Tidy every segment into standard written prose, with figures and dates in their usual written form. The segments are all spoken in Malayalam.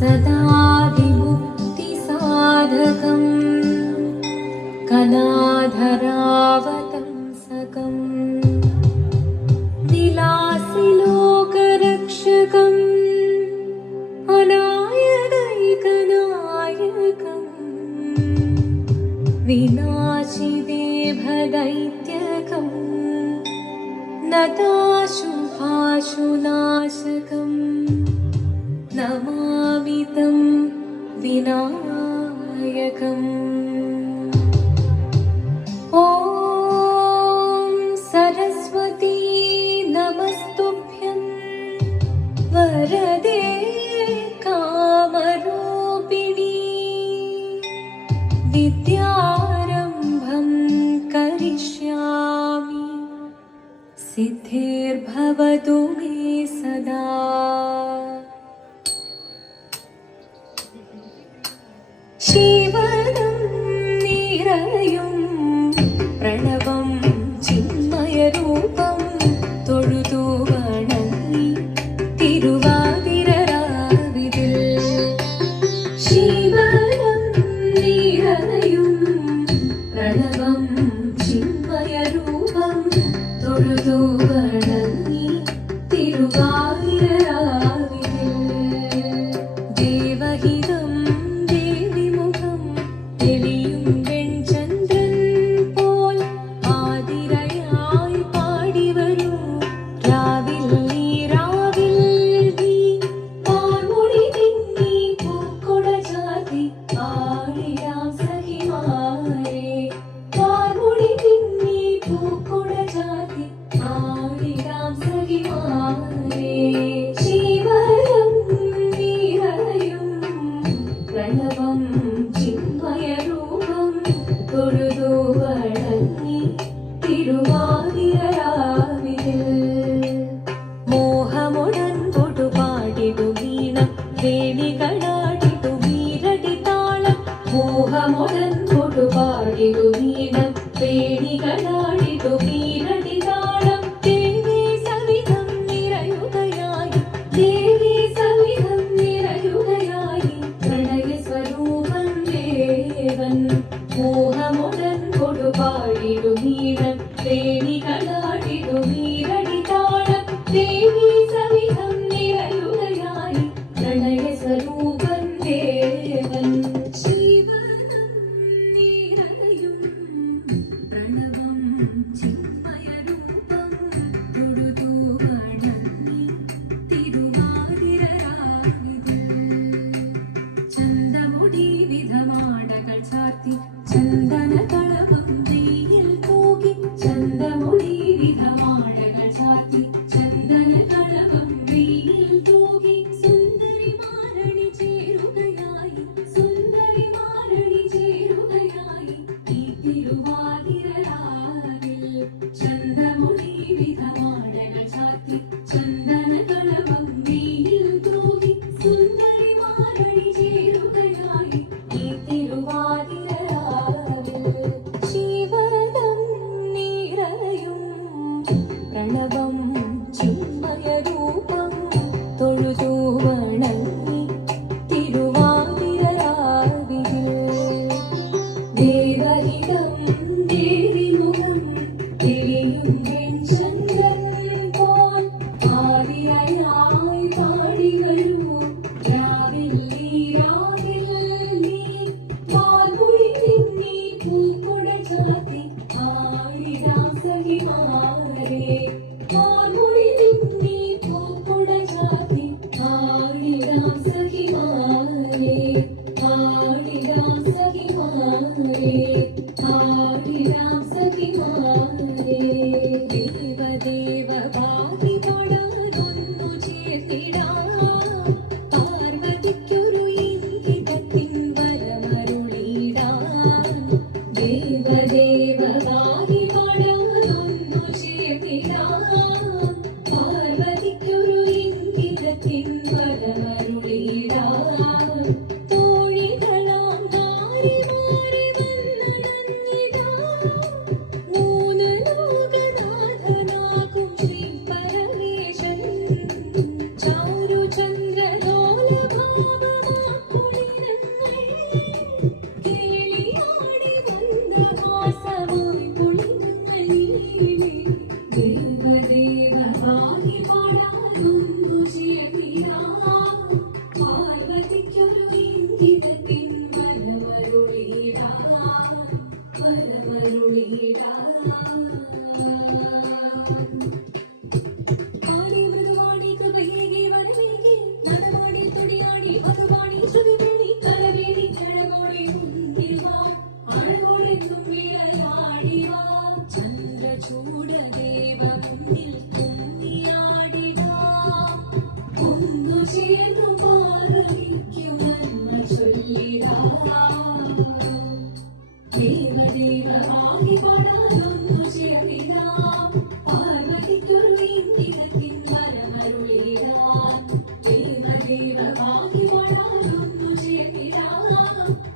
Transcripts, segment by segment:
सदाभिमुक्तिसाधकं कलाधरावतंसकं विलासिलोकरक्षकं अनायकैकनायकं विनाशिदेभदैत्यकं नताशुभाशुनाशकं नमामि तं विनायकम्। ॐ सरस्वती नमस्तुभ्यं वरदे कामरूपिणी विद्यारम्भं करिष्यामि सिद्धिर्भवतु मे सदा। शिवदं निरयुं प्रणवं चिन्मयरूपं തൊഴുതു വണങ്ങി തിരുവാതിരരാവിതിൽ ശിവദം നിറയും പ്രണവം ചിന്മയരൂപം തൊഴുതു വണങ്ങി തിരുവാതിരരാവിതിൽ ദേവഹിതം ായി പാടി വാഹിവളാലൊന്നു ചേർന്നിടാം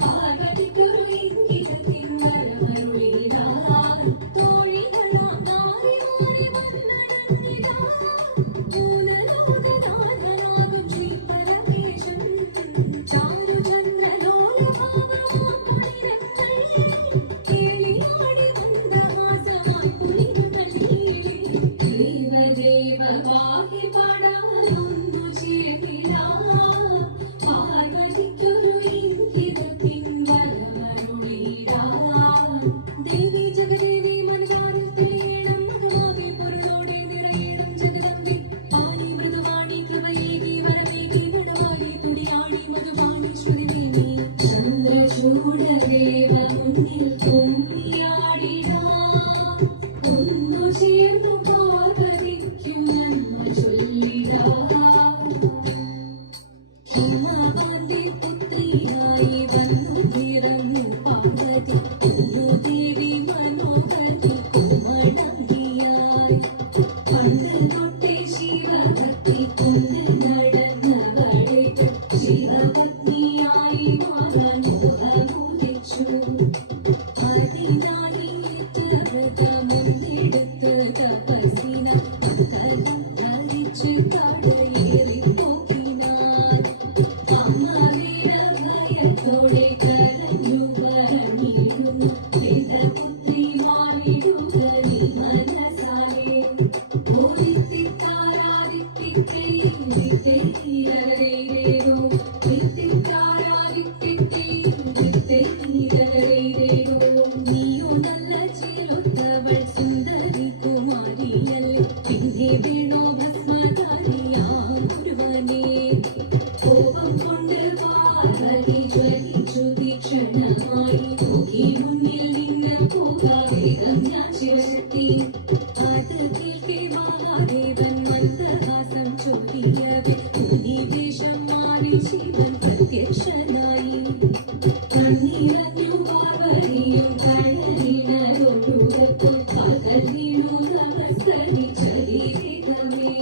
പാർവതിക്കൊരു ഇംഗിതത്തിൻ വരമരുളിടാം തോഴികളാം നാരി മാറി വന്നടങ്ങിടാം മൂലലോകനാഥനാകും ശ്രീ പരമേശൻ ചാരുചന്ദ്രലോലഭാവമാം പൊടിരങ്ങൾ കേളിയാടി മന്ദഹാസമായി പുലിരുതലീലി ദേവദേവ വാഹിവളാലൊന്നു ചേർന്നിടാം പാർവതിക്കൊരു ഇംഗിതത്തിൻ വരമരുളിടാം ദേവി ജഗദേവി മനതാരത്തിലേണം മകമാകെ പൊരുളോടെ നിറയേണം ജഗദമ്പി ആണി മൃദുവാണി കൃപയേകി വരമേകി നടവാളി തുടിയാണി മധുവാണി ശ്രുതിദേവി ചന്ദ്രചൂഡദേവ മുന്നിൽ തുമ്പിയാടിടാം ഒന്നു ചേർന്നു പാർവതിക്കു നന്മ ചൊല്ലിടാം ഹിമവാന്റെ പുത്രിയായി വന്നു പിറന്നു പാർവതി ഒന്നു ദേവി മനോഹരി കോമളംഗിയായി പണ്ട് തൊട്ടേ ശിവഭക്തി കൊണ്ട് നടന്നവളെ ശിവപത്നിയായി മാറാൻ മോഹമുദിച്ചു അതിനായി വ്രതമൊന്നെടുത്ത് തപസ്സിന മംഗളം ധരിച്ച് കടയേറി നോക്കിനാൻ അമ്മ വീണ ഭയത്തോടെ കരഞ്ഞു പറഞ്ഞിടുന്നു വേദപുത്രി മാറിടുക നീ മനസാലെ നീയോ നല്ല ചേലൊത്തവൾ സുന്ദരി കുമാരിയല്ലേ പിന്നെ വേണോ ഭസ്മധാരിയാം ഒരുവനെ കോപം കൊണ്ട് പാർവതി ജ്വലിച്ചു തീക്ഷണമായി നോക്കി മുന്നിൽ നിന്ന് പോകാവേഗം ഞാൻ ശിവശക്തി അത് കേൾക്കെ മഹാദേവൻ മന്ദഹാസം ചൊല്ലിയവേ മുനിവേഷം മാറി ശിവൻ പ്രത്യക്ഷനായി കണ്ണിറഞ്ഞു പാർവതിയും കഴലിനൊടുകപ്പോൾ കാൽക്കൽ വീണു നമസ്കരിച്ചതിവേഗമേ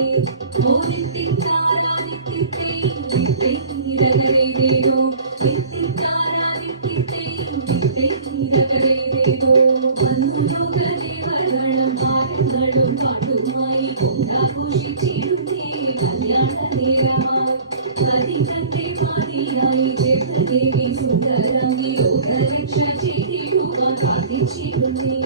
വന്നു ലോകദേവകളും ഭാരങ്ങളും പാട്ടുമായി കൊണ്ടാഘോഷിച്ചിടുന്നേ കല്യാണ നേരമായി പതിതന്റെ മാതിയായി ജഗദേവി സുന്ദരാംഗി ലോകരക്ഷ ചെയ്തിടുവാൻ പ്രാർത്ഥിച്ചിടുന്നേ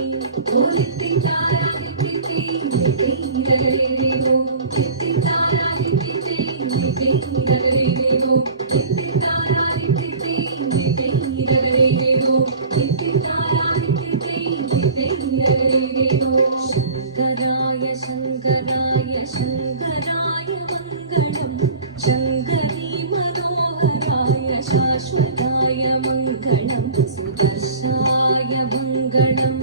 ശങ്കരായ ശങ്കരായ ശങ്കരായ മംഗളം ശങ്കരീ മനോഹരായ ശാശ്വതായ മംഗളം സുദർശായ മംഗളം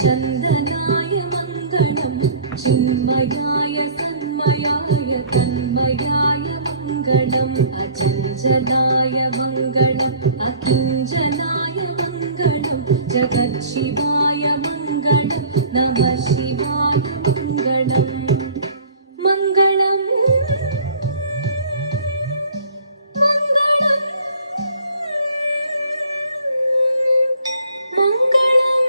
ചന്ദനായ മംഗളം ചിന്മയായ സന്മയായ തന്മയായ മംഗളം അചഞ്ചലായ മംഗളം അകിഞ്ചനായ മംഗളം ജഗത്ശിവായ മംഗളം നമ ശിവായ മംഗളം മംഗളം മംഗളം മംഗളം